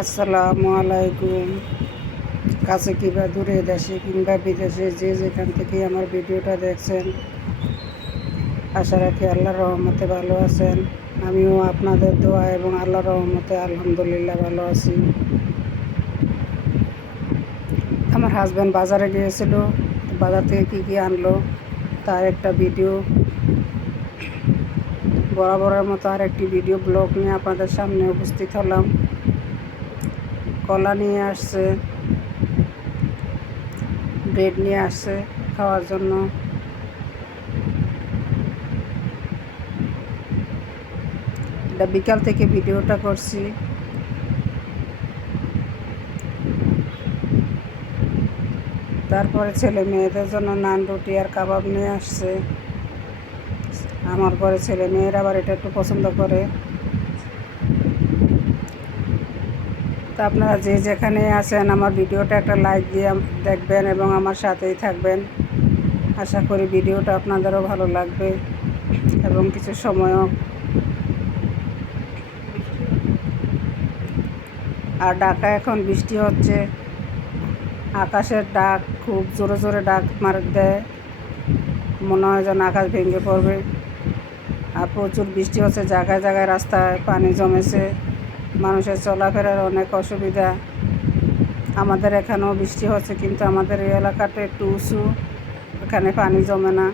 আসসালামু আলাইকুম। কাছে কিংবা দূরে দেশে কিংবা বিদেশে যে যেখান থেকে আমার ভিডিওটা দেখছেন, আশা রাখি আল্লাহর রহমতে ভালো আছেন। আমিও আপনাদের দোয়া এবং আল্লাহর রহমতে আলহামদুলিল্লাহ ভালো আছি। আমার হাজব্যান্ড বাজারে গিয়েছিল, বাজার থেকে কী কী আনলো, তার একটা ভিডিও। বরাবরের মতো আর একটি ভিডিও ব্লগ নিয়ে আপনাদের সামনে উপস্থিত হলাম। কলা নিয়ে আসছে, ব্রেড নিয়ে আসছে খাওয়ার জন্য। এটা বিকাল থেকে ভিডিওটা করছি। তারপরে ছেলে মেয়েদের জন্য নান রুটি আর কাবাব নিয়ে আসছে। আমার ঘরে ছেলে মেয়েরা আবার এটা একটু পছন্দ করে। তো আপনারা যে যেখানে আছেন, আমার ভিডিওটা একটা লাইক দিয়ে দেখবেন এবং আমার সাথেই থাকবেন। আশা করি ভিডিওটা আপনাদেরও ভালো লাগবে এবং কিছু সময়ও। আর ঢাকা এখন বৃষ্টি হচ্ছে। আকাশের ডাক খুব জোরে জোরে ডাক মার দেয়। মনে হয় যেন আকাশ ভেঙে পড়বে। আর প্রচুর বৃষ্টি হচ্ছে, জায়গায় জায়গায় রাস্তায় পানি জমেছে। মানুষের চলাফেরার অনেক অসুবিধা। আমাদের এখানেও বৃষ্টি হচ্ছে, কিন্তু আমাদের এই এলাকাটা একটু উঁচু, এখানে পানি জমে না।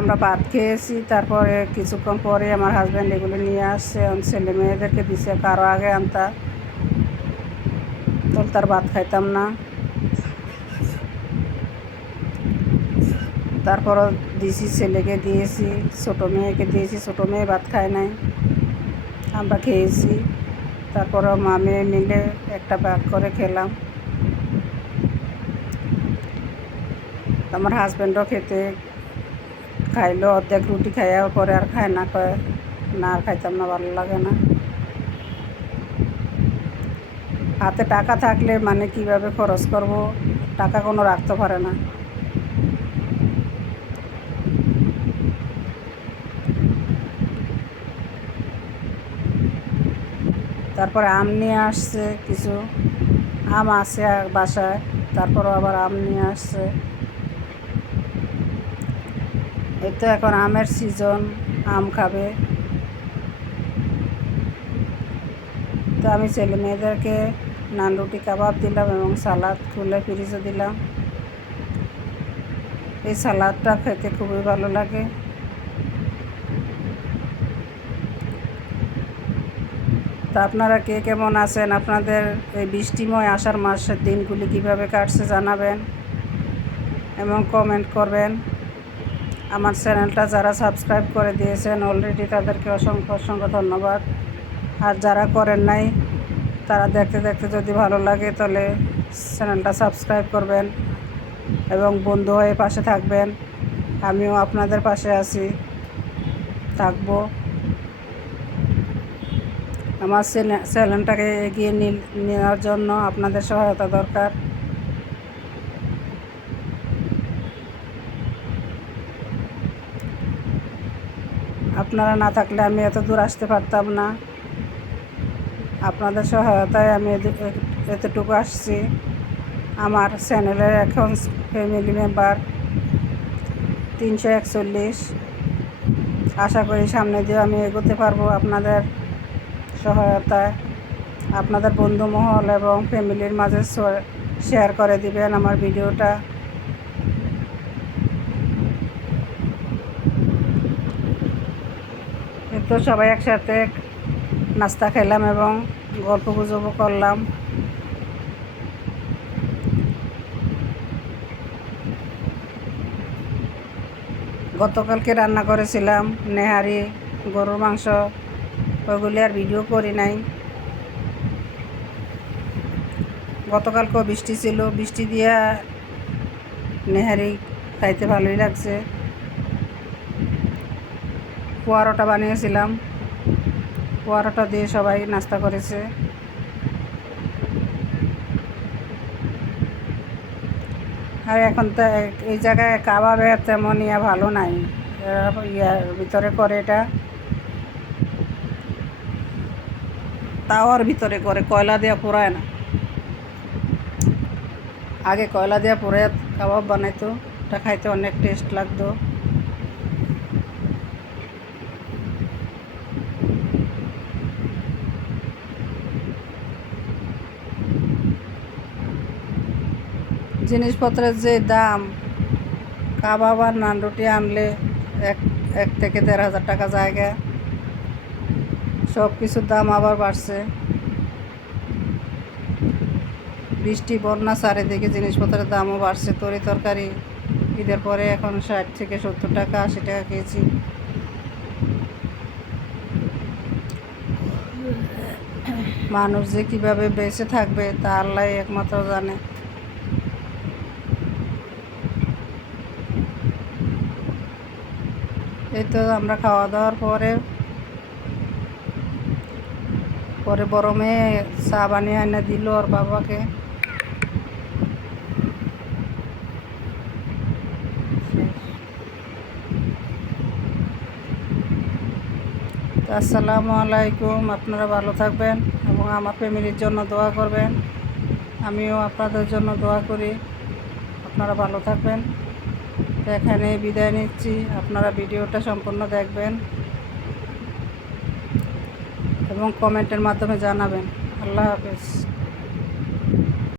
আমরা ভাত খেয়েছি, তারপরে কিছুক্ষণ পরে আমার হাজব্যান্ড এগুলো নিয়ে আসছে ছেলে মেয়েদেরকে দিছে, কারও আগে আনতা। তাহলে তার ভাত খাইতাম না। তারপরও দিয়েছি ছেলেকে দিয়েছি, ছোটো মেয়েকে দিয়েছি, ছোটো মেয়ে ভাত খায় নাই। আমরা খেয়েছি, তারপরও মা মেয়ে মিলে একটা ভাগ করে খেলাম। আমার হাজব্যান্ডও খেতে খাইলো, অর্ধেক রুটি খাইয়া পরে আর খায় না, কয় না আর খাইতাম না, ভালো লাগে না। হাতে টাকা থাকলে মানে কীভাবে খরচ করব? টাকা কোনো রাখতে পারে না। তারপরে আম নিয়ে আসছে, কিছু আম আছে বাসায় তারপরও আবার আম নিয়ে আসছে। এই তো এখন আমের সিজন আম খাবে। তো আমি ছেলে মেয়েদেরকে নান রুটি, কাবাব দিলাম এবং সালাদ খুলে ফ্রিজে দিলাম। এই সালাদটা খেতে খুবই ভালো লাগে। তা আপনারা কে কেমন আছেন? আপনাদের এই বৃষ্টিময় আষাঢ় মাসের দিনগুলি কীভাবে কাটছে জানাবেন এবং কমেন্ট করবেন। আমার চ্যানেলটা যারা সাবস্ক্রাইব করে দিয়েছেন অলরেডি তাদেরকে অসংখ্য অসংখ্য ধন্যবাদ। আর যারা করেন নাই, তারা দেখতে দেখতে যদি ভালো লাগে, তাহলে চ্যানেলটা সাবস্ক্রাইব করবেন এবং বন্ধু হয়ে পাশে থাকবেন। আমিও আপনাদের পাশে আছি, থাকব। আমার চ্যানেলটাকে এগিয়ে নেওয়ার জন্য আপনাদের সহায়তা দরকার। আপনারা না থাকলে আমি এত দূর আসতে পারতাম না। আপনাদের সহায়তায় আমি এতটুকু আসছি। আমার চ্যানেলের এখন ফ্যামিলি মেম্বার তিনশো একচল্লিশ। আশা করি সামনে দিয়ে আমি এগোতে পারব আপনাদের সহায়তায় আপনাদের বন্ধু মহল এবং ফ্যামিলির মাঝে শেয়ার করে দিবেন আমার ভিডিওটা। তো সবাই একসাথে নাস্তা খেলাম এবং গল্প গুজব করলাম। গতকালকে রান্না করেছিলাম নেহারি গরুর মাংস। ওইগুলি আর ভিডিও করি নাই। গতকালকেও বৃষ্টি ছিল। বৃষ্টি দিয়া নেহারি খাইতে ভালোই লাগছে। পোয়ারোটা বানিয়েছিলাম। পোয়ারোটা দিয়ে সবাই নাস্তা করেছে। আর এখন তো এই জায়গায় কাবাবে তেমন ইয়া ভালো নাই। ইয়ার ভিতরে করে এটা। তাওয়ার ভিতরে করে, কয়লা দেওয়া পোড়ায় না। আগে কয়লা দেওয়া পোড়ে কাবাব বানাইতো এটা খাইতে অনেক টেস্ট লাগতো। জিনিসপত্রের যে দাম, কাবাব আর নান রুটি আনলে এক এক থেকে দেড় হাজার টাকা জায়গা। সব কিছুর দাম আবার বাড়ছে। বৃষ্টি, বন্যা চারিদিকে জিনিসপত্রের দামও বাড়ছে। তরি তরকারি, ঈদের পরে এখন ষাট থেকে সত্তর টাকা, আশি টাকা কেজি। মানুষ যে কীভাবে বেঁচে থাকবে, তা আল্লাহ একমাত্র জানে। এই তো আমরা খাওয়া দাওয়ার পরে পরে বড় মেয়ে চা বানিয়ে এনে দিল ওর বাবাকে। আসসালামু আলাইকুম, আপনারা ভালো থাকবেন এবং আমার ফ্যামিলির জন্য দোয়া করবেন। আমিও আপনাদের জন্য দোয়া করি, আপনারা ভালো থাকবেন। এখানে বিদায় নিচ্ছি, আপনারা ভিডিওটা সম্পূর্ণ দেখবেন। এবং কমেন্টের মাধ্যমে জানাবেন। আল্লাহ হাফেজ।